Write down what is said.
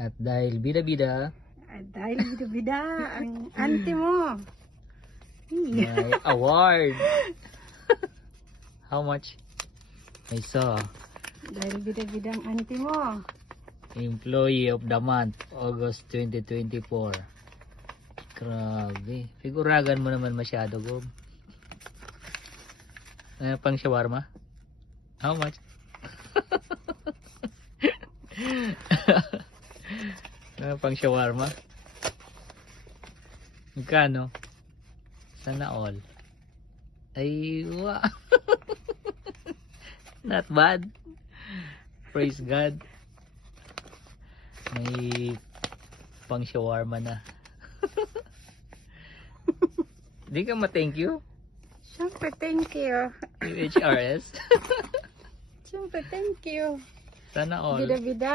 At dahil bida-bida, Dahil bida-bida ang auntie mo. may award. How much? I saw. Dahil bida-bida ang auntie mo. Employee of the month, August 2024. Grabe. Figuragan mo naman masyado, Gob. Pang shawarma? How much? Pang shawarma? Magkano? Sana all. Ay, wow. Not bad. Praise God. May pang shawarma na. Di ka ma-thank you? Siyempre, thank you. UHRS? Siyempre, thank you. Sana all. Bida-bida.